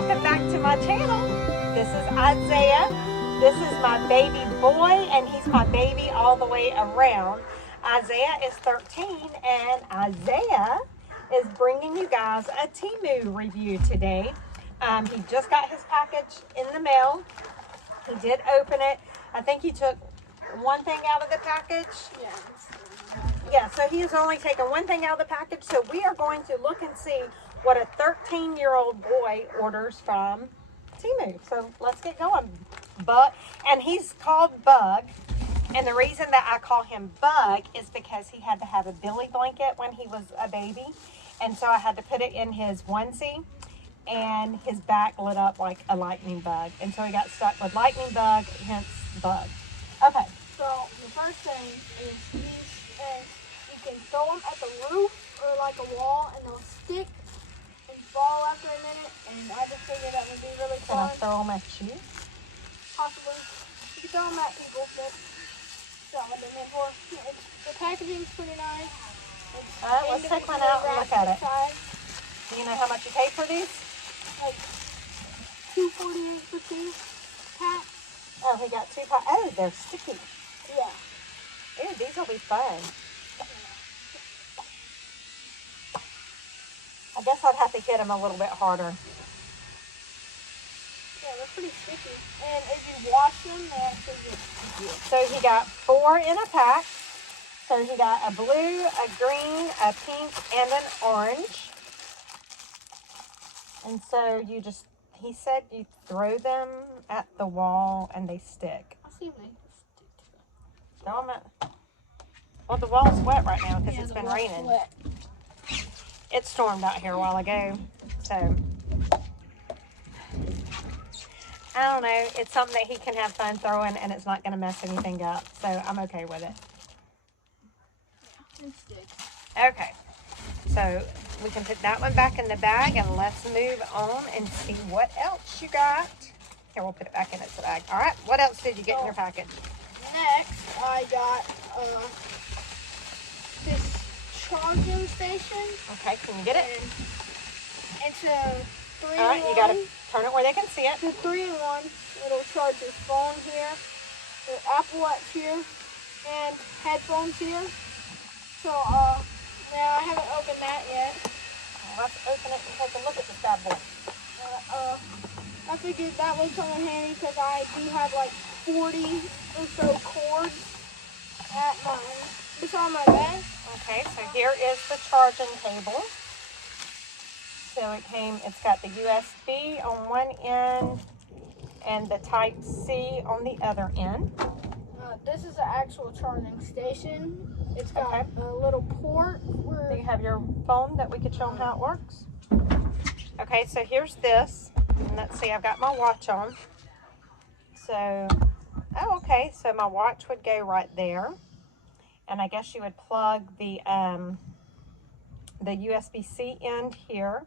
welcome back to my channel. This is Isaiah. This is my baby boy, and he's my baby all the way around. Isaiah is 13, and Isaiah is bringing you guys a Temu review today. He just got his package in the mail. He did open it. I think he took one thing out of the package. Yeah, so he has only taken one thing out of the package. So we are going to look and see what a 13-year-old boy orders from Temu. So let's get going. And he's called Bug. And the reason that I call him Bug is because he had to have a billy blanket when he was a baby. And so I had to put it in his onesie. And his back lit up like a lightning bug. And so he got stuck with lightning bug, hence Bug. Okay. So the first thing is you can throw them at the roof or like a wall and they'll stick and fall after a minute. And I just figured that would be really Can I fun. throw them at you? Possibly. You can throw them at people, but that's not what they're meant for. The packaging's pretty nice. Alright, let's take one out and look at it. Inside. Do you know how much you paid for these? Like $2.48 for 2 packs. Oh, he got 2 packs. Oh, they're sticky. Yeah. Ooh, these will be fun. I guess I'd have to hit them a little bit harder. Yeah, they're pretty sticky. And if you wash them, they actually get sticky. So he got 4 in a pack. So he got a blue, a green, a pink, and an orange. And so you just, he said you throw them at the wall and they stick. I'll see if they stick to them. Throw them at, well, the wall's wet right now because it's been raining. Wet. It stormed out here a while ago, so I don't know. It's something that he can have fun throwing, and it's not going to mess anything up, so I'm okay with it. Yeah, it sticks. Okay, so we can put that one back in the bag, and let's move on and see what else you got. Here, we'll put it back in its bag. All right, what else did you get in your package? Next, I got this charging station. Okay, can you get it? And it's a 3-in-1. All right, you got to turn it where they can see it. It's a 3-in-1. It'll charge your phone here, the Apple Watch here, and headphones here. So, now I haven't opened that yet. Well, let's open it and take a look at this bad boy. I figured that would come in handy because I do have like 40 or so cords at beside my bed. Okay, so here is the charging cable. So it's got the USB on one end and the Type-C on the other end. This is an actual charging station. It's got a little port where... Do you have your phone that we could show them how it works? Okay, so here's this. And let's see, I've got my watch on. So, oh, okay, so my watch would go right there. And I guess you would plug the USB-C end here.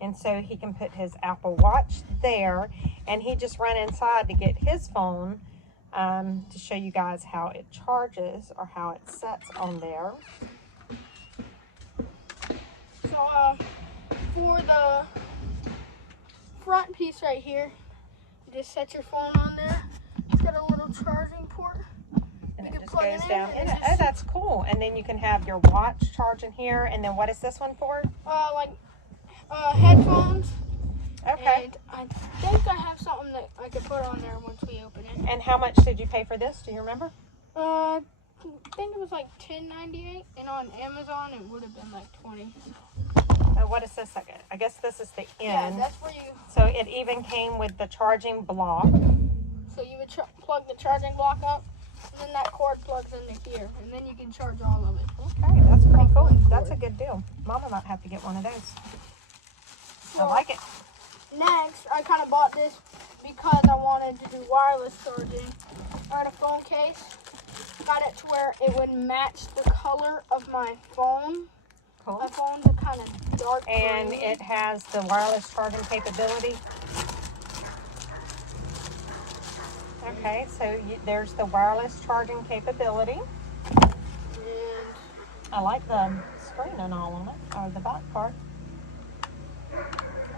And so he can put his Apple Watch there. And he just ran inside to get his phone to show you guys how it charges or how it sets on there. So, for the front piece right here, you just set your phone on there. It's got a little charging port. And it just goes down in it. Oh, that's cool. And then you can have your watch charging here. And then what is this one for? Headphones. Okay. And I think I have something that I could put on there once we open it. And how much did you pay for this? Do you remember? I think it was like $10.98, and on Amazon it would have been like $20. What is this? I guess this is the end. Yeah, that's where you. So it even came with the charging block. So you would plug the charging block up, and then that cord plugs into here, and then you can charge all of it. Okay, that's pretty cool. That's a good deal. Mama might have to get one of those. I like it. Next, I kind of bought this because I wanted to do wireless charging. I had a phone case. Got it to where it would match the color of my phone. Cool. My phone's a kind of dark And green. it has the wireless charging capability. Okay, so there's the wireless charging capability. And I like the screen and all on it, or the back part.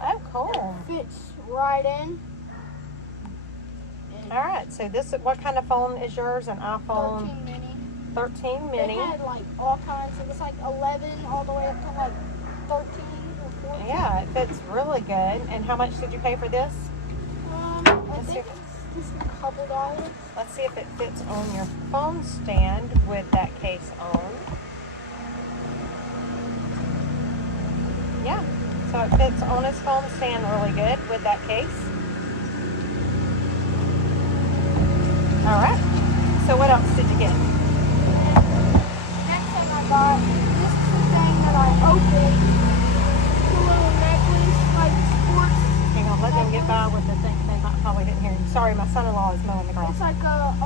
Oh, cool. Fits right in. All right, so what kind of phone is yours? An iPhone 13 mini. 13 mini. They had like all kinds. It was like 11 all the way up to like 13 or 14. Yeah, it fits really good. And how much did you pay for this? I think it's just a couple dollars. Let's see if it fits on your phone stand with that case on. Yeah, so it fits on his phone stand really good with that case. All right, so what else did you get? Next thing I got, this is the thing that I opened. It's a little necklace, like sports. Hang on, let them get by with the thing. They might probably didn't hear you. Sorry, my son-in-law is mowing the grass. It's like a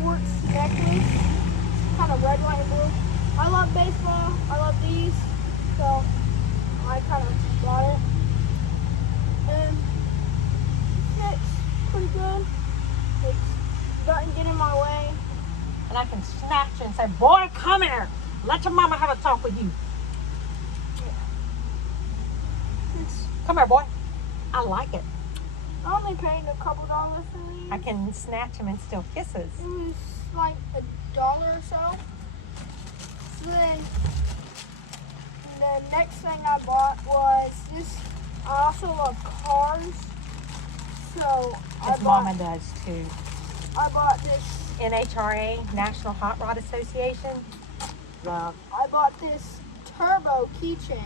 sports necklace. It's kind of red, white, and blue. I love baseball. I love these. So I kind of bought it. And it's pretty good. It doesn't get in my way. And I can snatch you and say, boy, come here. Let your mama have a talk with you. Come here, boy. I like it. I only paid a couple dollars for these. I can snatch him and steal kisses. It was like $1 or so. So then the next thing I bought was this. I also love cars. So His mama does too. I bought this. NHRA, National Hot Rod Association. Love. I bought this turbo keychain.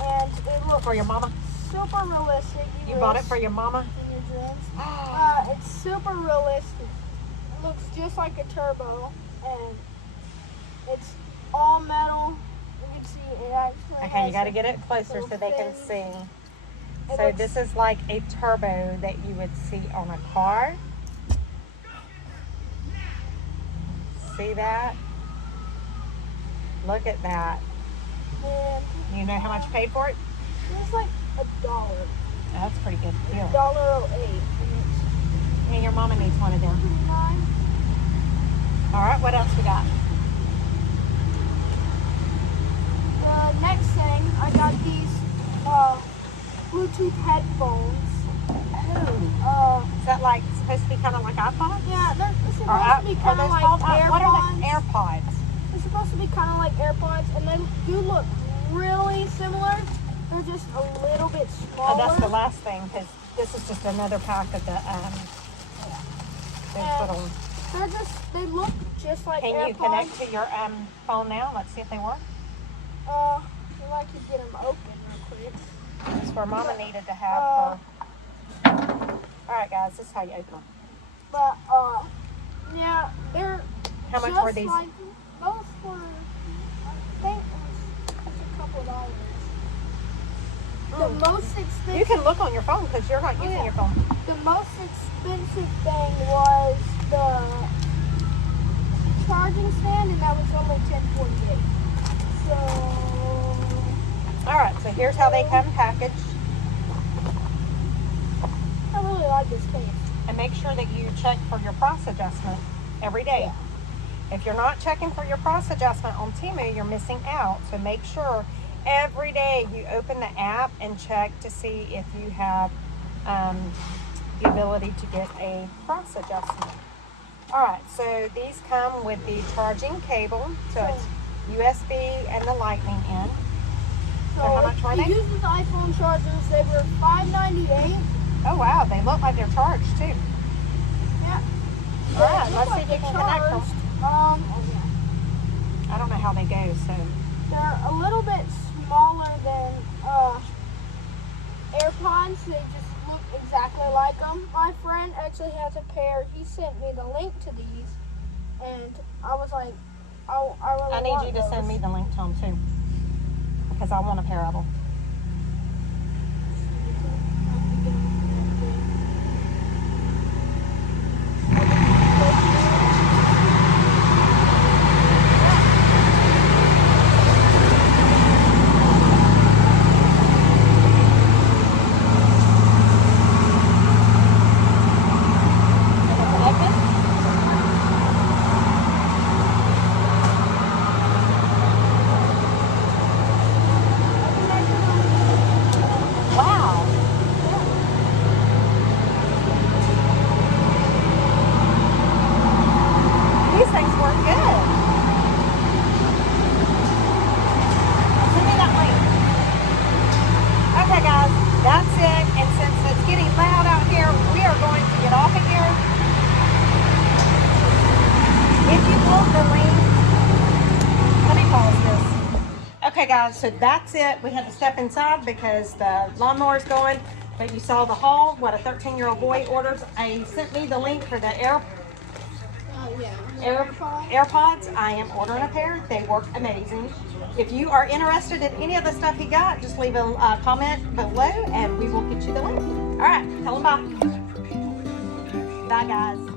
And it looks For your mama? super realistic. You bought it for your mama? In your dreams. It's super realistic. It looks just like a turbo, and it's all metal. You can see it actually. Okay, you got to get it closer so they can see. So this is like a turbo that you would see on a car. See that? Look at that. And You know how much you paid for it? it was like $1. That's a pretty good deal. $1.08. Yeah, your mama needs one of them. Pretty nice. All right, what else we got? The next thing, I got these Bluetooth headphones. Oh. Is that like supposed to be kind of like iPods? Yeah, they're supposed to be kind of like AirPods. What are the AirPods? They're supposed to be kind of like AirPods, and they do look really similar. They're just a little bit smaller. Oh, that's the last thing, because this is just another pack of the little. They look just like Can AirPods. you connect to your phone now? Let's see if they work. If I could get them open real quick. That's where Mama needed to have her. All right, guys, this is how you open them. But yeah, they're. How much just were these? Like, those were, I think it was just a couple dollars. The most expensive. You can look on your phone because you're not using your phone. The most expensive thing was the charging stand, and that was only $10.48. So. All right, so here's how they come packaged. I really like this case. And make sure that you check for your price adjustment every day. Yeah. If you're not checking for your price adjustment on Temu, you're missing out. So make sure every day you open the app and check to see if you have the ability to get a price adjustment. All right, so these come with the charging cable. So it's USB and the lightning in. So how much were they? You use these iPhone chargers. They were $5.98. Oh wow, they look like they're charged too. Yeah. All right, let's see if we can connect them. I don't know how they go, so. They're a little bit smaller than AirPods. They just look exactly like them. My friend actually has a pair. He sent me the link to these, and I was like, I need you to send me the link to them too, because I want a pair of them. Okay guys, so that's it. We had to step inside because the lawnmower is going, but you saw the haul, what a 13-year-old boy orders. He sent me the link for the AirPods. I am ordering a pair. They work amazing. If you are interested in any of the stuff he got, just leave a comment below and we will get you the link. All right, tell him bye. Bye guys.